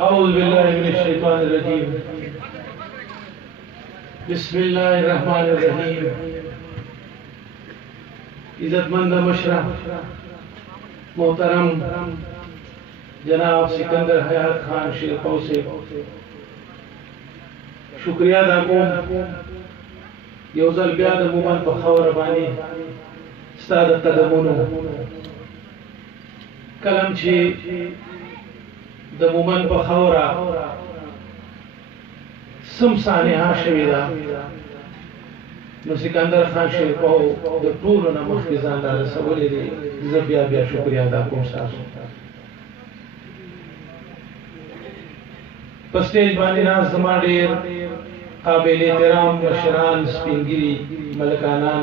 أعوذ بالله من الشيطان الرجيم بسم الله الرحمن الرحيم عزتمند مشرح محترم جناب سکندر حیات خان شیرپو سے شکریہ ادا کوم یو ځل بیا د مومن په خاوره باندې ستا د قدمونو کلم چې د مومن په خاوره سم سانحه شوې ده نو سکندر خان شیرپو د ټولو نه مخکې ځان را رسولی دی زه بیا بیا شکریہ ادا کوم ستاسو په سټیج باندې ناست زما ډېر قابل احترام مشران سپین ږیري ملکانان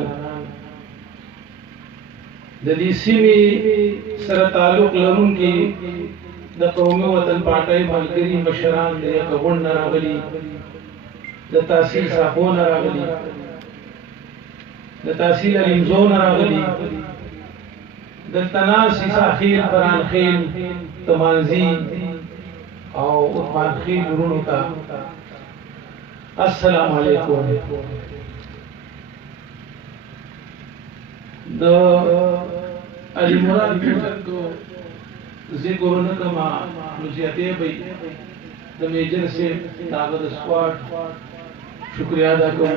د دې سیمې سره تعلق لرونکي د قومي وطن پارټۍ ملګري مشران د یکه غونډ نه راغلي د تحصیل صاحبو نه راغلي د تحصیل علمزو نه راغلي دلته ناست عیسی خیل بران خیل تمانزي او عثمان خیل ورونو ته السلام علیکم د علي مراد بزرګ ذکر نکما نزیاته بی د میجر سے داغد سکواڈ شکریہ ادا کوم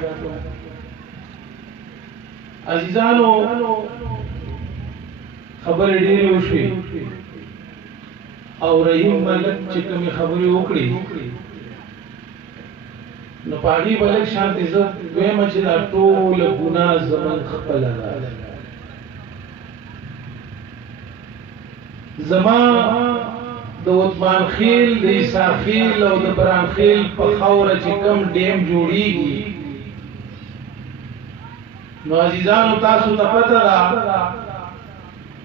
عزیزانو خبر ډېرې وشوې او رحیم ملک چې کومې خبرې وکړي نو په هغې به لږ شانتې زه دویمه چې دا ټوله ګناه زموږ خپله ده زما د عثمان خیل د عیسی خیل او د بران خیل په خاوره چې کوم ډیم جوړیږي نو عزیزانو تاسو ته پته ده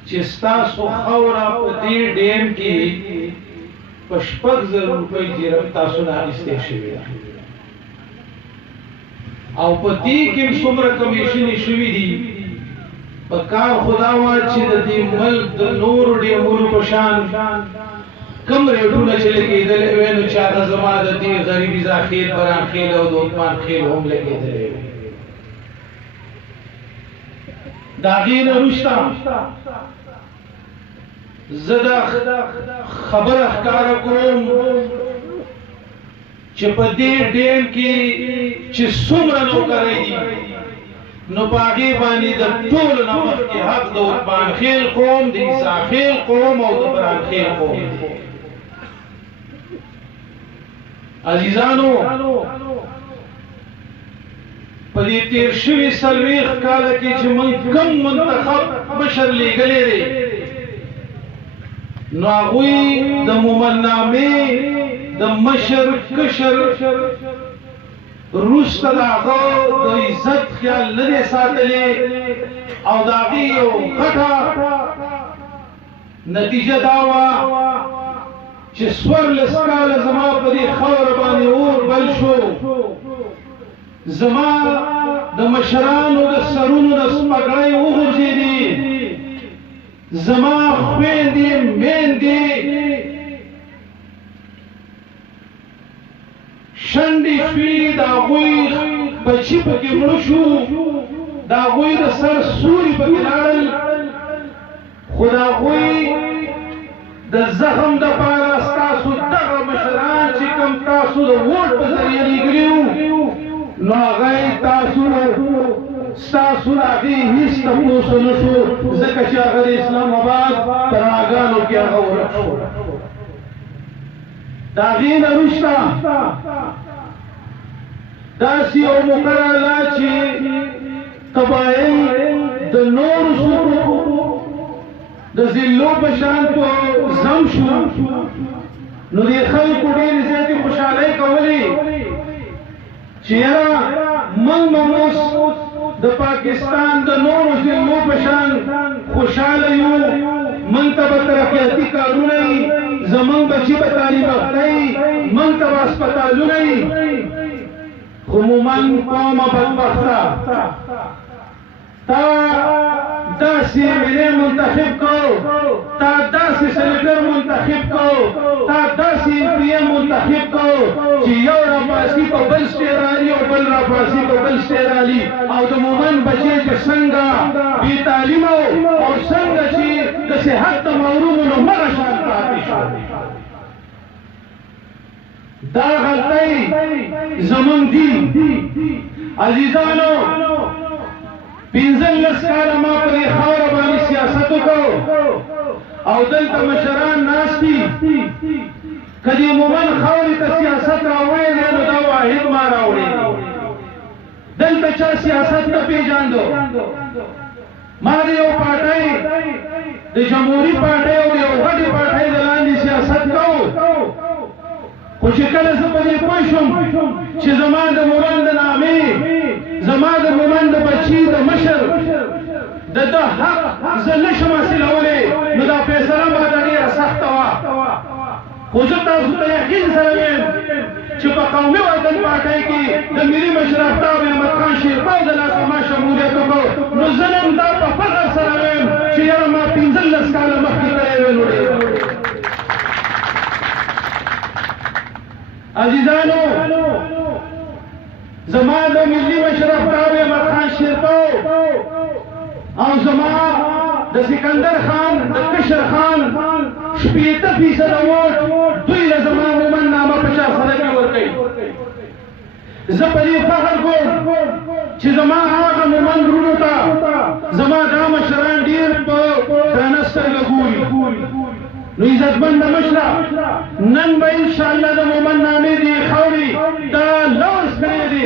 چې ستاسو خاوره په دې ډیم کې په 6,000 روپۍ جرم تاسو نه اخیستې شوې ده او په دې کې څومره کمیشنې شوي دي په کار خدا وا چې د دې ملک د نور ډیمونو په شان کم ریټونه چې لګېدلې وې نو چې هغه زما د دې غریبي ذاخیر بران خیل او د عثمان خیل هم لګېدلې وې د هغې نه وروسته زه دا خبره ښکاره کوم چې په دې ډیم کې چې څومره نوکرۍ دي نو په هغې باندې د ټولو نه مخکې حق د عثمان خیل قوم د عیسی خیل قوم او د بران خیل قوم عزیزانو په دې تېر شوي 40 کاله کې چې موږ کوم منتخب مشر لیږلی دی نو هغوی د مومن نامې د مشر کشر روسته د هغه د عزت خیال نه دی ساتلی او د هغې یو غټه نتیجه دا وه چې 14 کاله زما په دې خاوره باندې اور بل شو زما د مشرانو د سرونو د سپګړۍ وغورځېدې زما خویندې میندې شنډې شوې د هغوی بچي پکې مړه شو د هغوی د سر سوري پکې لاړل خو د هغوی د زخم دپاره ستاسو دغه مشران چې کوم تاسو د ووټ په ذریعه لیږلي وو نو هغه ستاسو د هغې هېڅ تپوس نه شو ځکه چې هغه د اسلام آباد په راګانو کې هغه ورک شو د هغې نه وروسته داسې یو موقع راغله چې قبایل د نورو څوکو د ذلو په شان په ضم شو نو دې خلکو ډېرې زیاتې خوشحالۍ کولې چې یاره موږ به اوس د پاکستان د نورو ذلو په شان خوشحاله یو موږ ته به ترقیاتي کارونه وي زموږ بچي به تعلیم یافته وي موږ ته به هسپتالونه وي خو مومن قومه بدبخته تا داسې امیرې منتخب کو تا داسې سینیټر منتخب کو تا داسې ایم پی ایم بل سټیرالي او بل راپاسي او بل سټیرالي او د مومن بچي چې څنګه بې تعلیمه او څنګه چې د صحت د محرومو نو مغه شان پاتې شو دا غلطۍ زمونږ دي عزیزانو 15 کاله ما په دې خاوره باندې سیاست وکړو او دلته مشران ناست دي که دې مومن خاورې ته سیاست راوړی دی نو دا واحد ما راوړی دلته چا سیاست نه پېژاندو ما د یو پارټۍ د جمهوري پارټۍ او د یو غټې پارټۍ د لاندې سیاست کوو خو چې کله زه په دې پوه شوم چې زما د مومن د نامې زما د مومن د بچي د مشر د ده حق زه نشم حاصلولی نو دا فیصله ماته ډېره سخته وه خو زه تاسو ته یقین سره ویم چې په قومي وطن پارټۍ کې د ملي مشر آفتاب احمد خان شیرپا د لاسه ما شمولیت وکړو نو زه نن دا په فخر سره ویم چې یاره ما 15 کاله مخکې کړی وی نو ډېر عزیزانو زما د ملي مشر آفتاب احمد خان شیرپا او زما د سکندر خان د کشر خان 80% ووټ دوی له زما مومن نامه په چا سره کې ورکوي زه په دې فخر کوم چې زما هغه مومن وروڼو ته زما دا مشران ډېر په درنه سترګه ګوري نو عزتمند مشره نن به انشاءالله د مومن نامې دې خاورې دا لوز کړی دی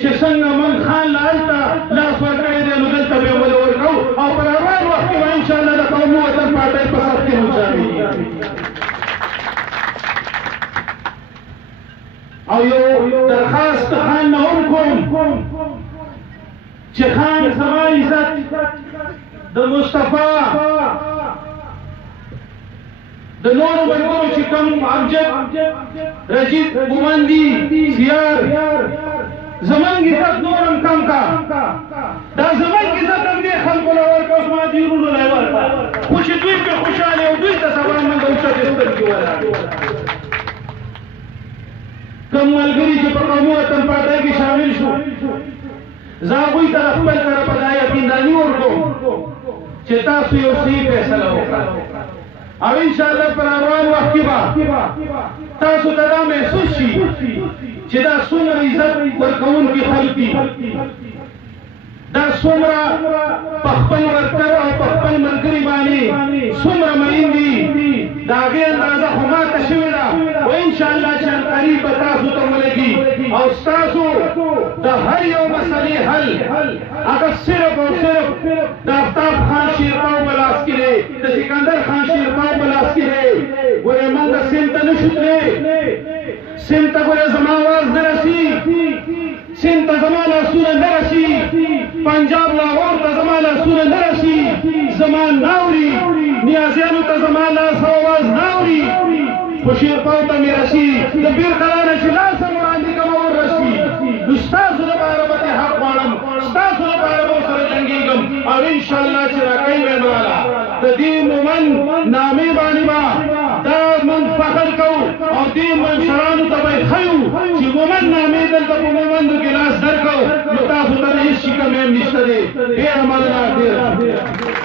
چې څنګه موږ خان له هلته لاس ورکړی دی نو دلته به یې ولې ورکوو او په روان وخت کې به انشاءالله د قومي وطن پارټۍ په صف کې مشاملېږي او یو درخواست خان نه هم کوم چې خان زما عزت د مصطفی د نورو ملګرو چې کوم امجد رجیب مومن دي سیار زمونږ عزت نور هم کم کا دا زمونږ عزت هم دې خلکو له ورکړه اوس ما دې وروڼو له یې ورکړه خو چې دوی پرې خوشحاله او دوی ته سبا موږ اوچتې سترګې ولاړ کوم ملګري چې په قومي وطن پارټۍ کې شامل شو زه هغوی ته خپل طرفه دا یقینداني ورکوم چې تاسو یو صحیح فیصله وکړه او انشاءالله پر روان وخت کې به تاسو ته دا محسوس شي چې دا څومره عزت ورکوونکي خلک دي دا څومره په خپل ورتګ او په خپل ملګري باندې څومره مین دي د هغې اندازه خو ماته شوې ده و انشاءالله چې عنقریب به تاسو ته ولګي او ستاسو د هر یو مسلې حل هغه صرف او صرف د آفتاب خان شیرپا په لاس کې دی د سکندر خان شیرپا په لاس کې دی ګورې موږ سیند ته نشو تللی سیند ته ګورې زما آواز نه رسي سیند ته زما لاسونه نه رسي پنجاب لاهور ته زما لاسونه نه رسي زما ناوري نیازیانو ته زما لاس او آواز ناوري خو شیرپاو ته مې رسي د بیر کلا نه چې لاسه مې وړاندې کومه وررسي نو ستاسو لپاره به دې حق غواړم ستاسو لپاره به ورسره جنګېږم او انشاءالله چې راکوي مې نواله د دې مومن نامې باندې به دا موږ فخر کوو او دې مشرانو ته به یې ښیو چې مومن نامې دلته په مومندو کې لاس درکړو نو تاسو ته هېڅ شي کمی هم نشته دی ډېره مننه ډېره